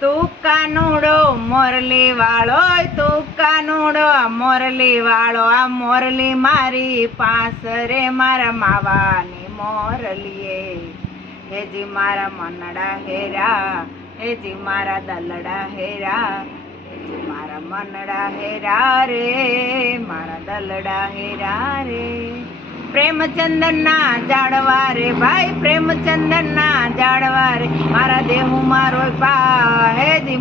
તુકાનોડો મોરલી વાળો તુકાનોડો મોરલી વાળો આ મોરલી મારી પાસ રે મારા માવાની મોરલીએ હેજી મારા મનડા હેરા હેજી મારા દલડા હેરા હેજી મારા મનડા હેરા રે મારા દલડા હેરા રે પ્રેમચંદનના જાડવા રે ભાઈ પ્રેમચંદનના જાડવા રે મારા દેહું મારો પા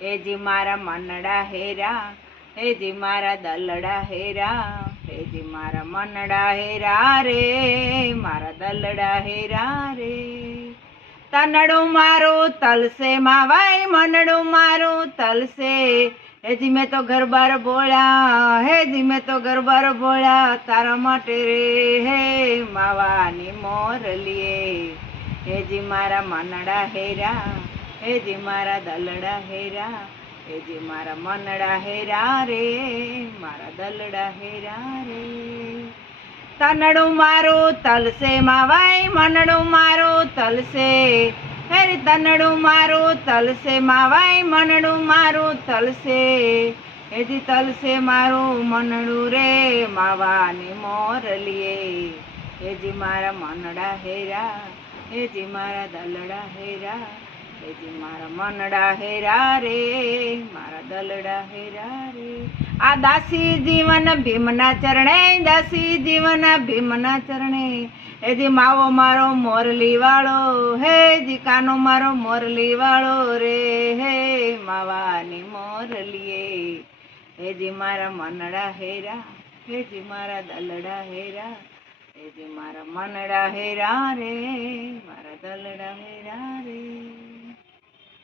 હે જી મારા મનડા હેરા હે જી મારા દલડા હેરા હે જી મારા મનડા હેરા રે મારા દલડા હેરા રે તનડું મારું તલસે માવાય મનડું મારું તલસે હે જી મેં તો ગરબાર બોળા હે જી મેં તો ગરબાર બોળા તારા માટે રે હે માવાની મોર લીએ હે જી મારા મનડા હેરા હે જે મારા દલડા હેરા હે જે મારા મનડા હેરા રે મારા દલડા હેરા રે તનડું મારું તલસે માવાય મનડું મારું તલસે હેર તનડું મારું તલસે માવાય મનડું મારું તલસે એથી તલસે મારું મનડું રે માવાની મોરલીએ એજી મારા મનડા હેરા એજી મારા દલડા હેરા બેજી મારા મનડા હેરા રે મારા દલડા હેરા રે આ દાસી જીવન ભીમના ચરણે દાસી જીવન ભીમના ચરણે હે જી માવો મારો મોરલી વાળો હે જી કાનો મારો મોરલી વાળો રે હે માવાની મોરલીએ હે જી મારા મનડા હેરા હે જી મારા દલડા હેરા હે જી મારા મનડા હેરા રે મારા દલડા હેરા રે